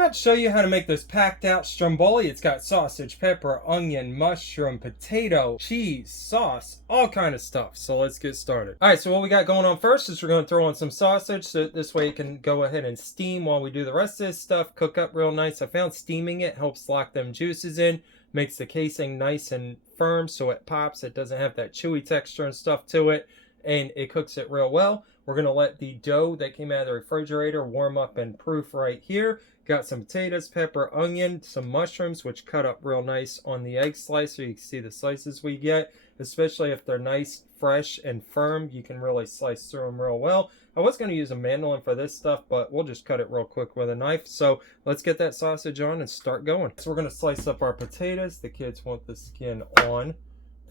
about to show you how to make this packed out Stromboli. It's got sausage, pepper, onion, mushroom, potato, cheese, sauce, all kind of stuff. So let's get started. All right, so what we got going on first is we're going to throw on some sausage. So this way it can go ahead and steam while we do the rest of this stuff. Cook up real nice. I found steaming it helps lock them juices in. Makes the casing nice and firm so it pops. It doesn't have that chewy texture and stuff to it. And it cooks it real well. We're going to let the dough that came out of the refrigerator warm up and proof right here. Got some potatoes, pepper, onion, some mushrooms, which cut up real nice on the egg slicer. You can see the slices we get, especially if they're nice, fresh, and firm. You can really slice through them real well. I was going to use a mandolin for this stuff, but we'll just cut it real quick with a knife. So let's get that sausage on and start going. So we're going to slice up our potatoes. The kids want the skin on.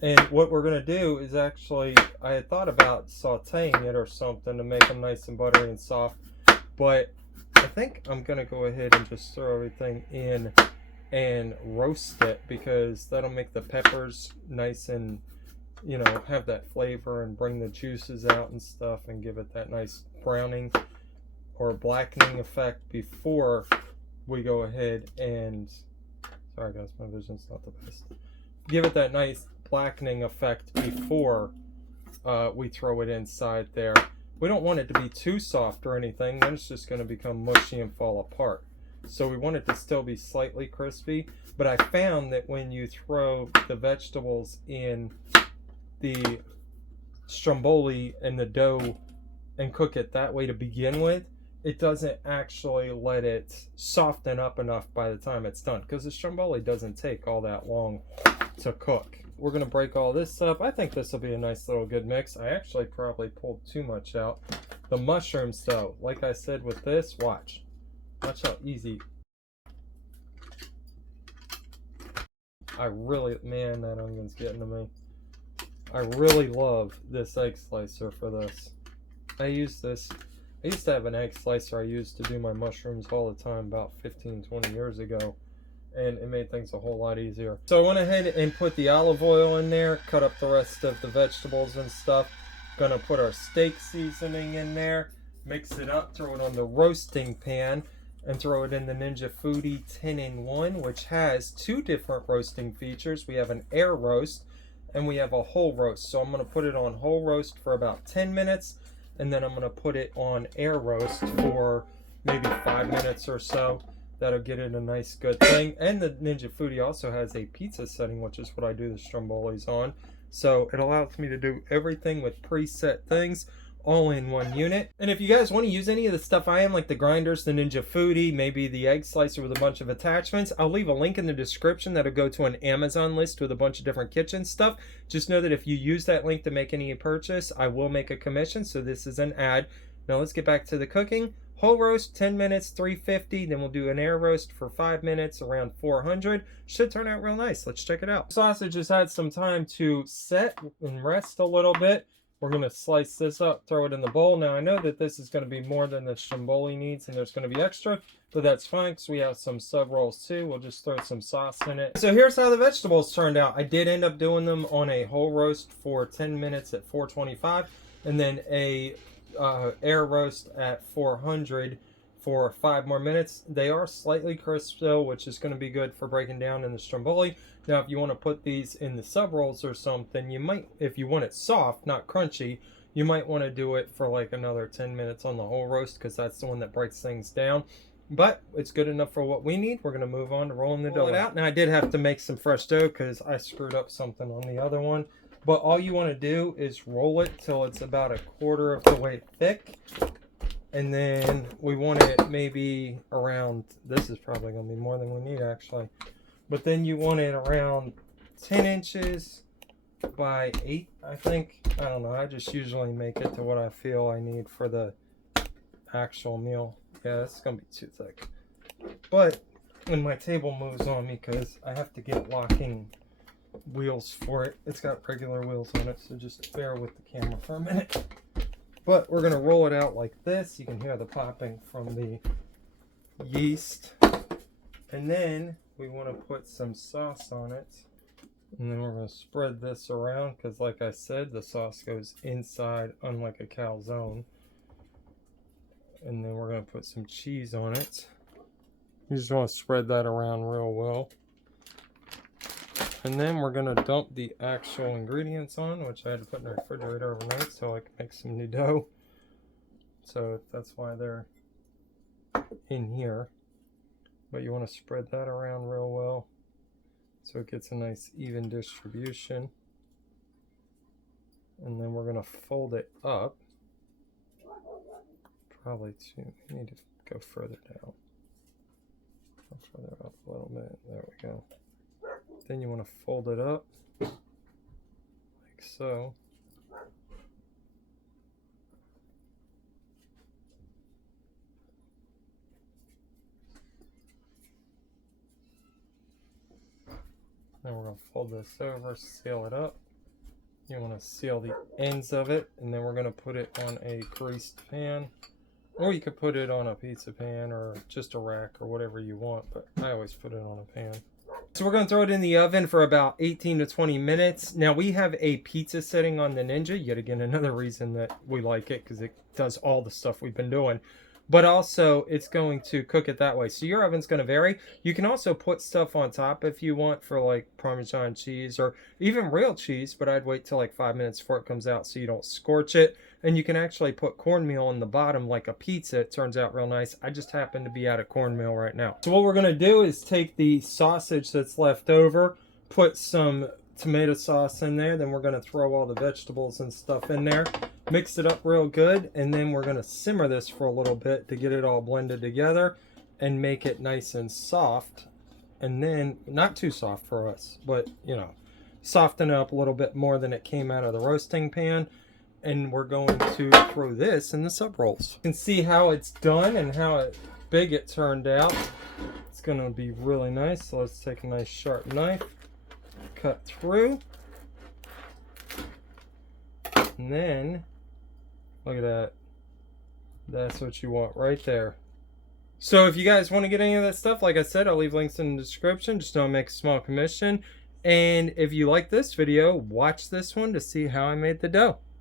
And what we're going to do is actually, I had thought about sauteing it or something to make them nice and buttery and soft, but I think I'm going to go ahead and just throw everything in and roast it, because that'll make the peppers nice and, you know, have that flavor and bring the juices out and stuff and give it that nice browning or blackening effect before we go ahead and, sorry guys, my vision's not the best. Give it that nice blackening effect before we throw it inside there. We don't want it to be too soft or anything, then it's just going to become mushy and fall apart. So we want it to still be slightly crispy, but I found that when you throw the vegetables in the Stromboli and the dough and cook it that way to begin with, it doesn't actually let it soften up enough by the time it's done, because the Stromboli doesn't take all that long to cook. We're going to break all this up. I think this will be a nice little good mix. I actually probably pulled too much out. The mushrooms though, like I said with this, watch how easy. I really, man, that onion's getting to me. I really love this egg slicer for this. I used to have an egg slicer I used to do my mushrooms all the time about 15-20 years ago, and it made things a whole lot easier. So I went ahead and put the olive oil in there, cut up the rest of the vegetables and stuff. Gonna put our steak seasoning in there, mix it up, throw it on the roasting pan, and throw it in the Ninja Foodi 10-in-1, which has two different roasting features. We have an air roast and we have a whole roast. So I'm gonna put it on whole roast for about 10 minutes, and then I'm gonna put it on air roast for maybe 5 minutes or so. That'll get it a nice good thing. And the Ninja Foodi also has a pizza setting, which is what I do the Strombolis on. So it allows me to do everything with preset things all in one unit. And if you guys want to use any of the stuff I am, like the grinders, the Ninja Foodi, maybe the egg slicer with a bunch of attachments, I'll leave a link in the description that'll go to an Amazon list with a bunch of different kitchen stuff. Just know that if you use that link to make any purchase, I will make a commission, so this is an ad. Now let's get back to the cooking. Whole roast, 10 minutes, 350. Then we'll do an air roast for 5 minutes, around 400. Should turn out real nice. Let's check it out. Sausage has had some time to set and rest a little bit. We're going to slice this up, throw it in the bowl. Now, I know that this is going to be more than the Stromboli needs, and there's going to be extra, but that's fine because we have some sub rolls too. We'll just throw some sauce in it. So here's how the vegetables turned out. I did end up doing them on a whole roast for 10 minutes at 425, and then a air roast at 400 for 5 more minutes. They are slightly crisp still, which is going to be good for breaking down in the Stromboli. Now, if you want to put these in the sub rolls or something, you might, if you want it soft, not crunchy, you might want to do it for like another 10 minutes on the whole roast, because that's the one that breaks things down. But it's good enough for what we need. We're going to move on to rolling the dough out. Now, I did have to make some fresh dough because I screwed up something on the other one. But all you want to do is roll it till it's about 1/4 of the way thick. And then we want it maybe around, this is probably going to be more than we need actually. But then you want it around 10 inches by 8, I think. I don't know. I just usually make it to what I feel I need for the actual meal. Yeah, that's going to be too thick. But when my table moves on me, because I have to get locking wheels for it. It's got regular wheels on it, so just bear with the camera for a minute. But we're going to roll it out like this. You can hear the popping from the yeast. And then we want to put some sauce on it. And then we're going to spread this around because, like I said, the sauce goes inside, unlike a calzone. And then we're going to put some cheese on it. You just want to spread that around real well. And then we're going to dump the actual ingredients on, which I had to put in the refrigerator overnight so I could make some new dough. So that's why they're in here. But you want to spread that around real well so it gets a nice even distribution. And then we're going to fold it up. Probably too, we need to go further down. Go further up a little bit. There we go. Then you want to fold it up like so. Then we're going to fold this over, seal it up. You want to seal the ends of it, and then we're going to put it on a greased pan. Or you could put it on a pizza pan or just a rack or whatever you want, but I always put it on a pan. So we're going to throw it in the oven for about 18 to 20 minutes. Now we have a pizza setting on the Ninja. Yet again, another reason that we like it, because it does all the stuff we've been doing. But also, it's going to cook it that way. So your oven's going to vary. You can also put stuff on top if you want for like Parmesan cheese or even real cheese. But I'd wait till like 5 minutes before it comes out so you don't scorch it. And you can actually put cornmeal on the bottom like a pizza. It turns out real nice. I just happen to be out of cornmeal right now. So what we're going to do is take the sausage that's left over, put some tomato sauce in there. Then we're going to throw all the vegetables and stuff in there. Mix it up real good, and then we're going to simmer this for a little bit to get it all blended together and make it nice and soft. And then, not too soft for us, but, you know, soften it up a little bit more than it came out of the roasting pan. And we're going to throw this in the sub rolls. You can see how it's done and how big it turned out. It's going to be really nice. So let's take a nice sharp knife, cut through, and then look at that. That's what you want right there. So if you guys want to get any of that stuff, like I said, I'll leave links in the description. Just don't make a small commission. And if you like this video, watch this one to see how I made the dough.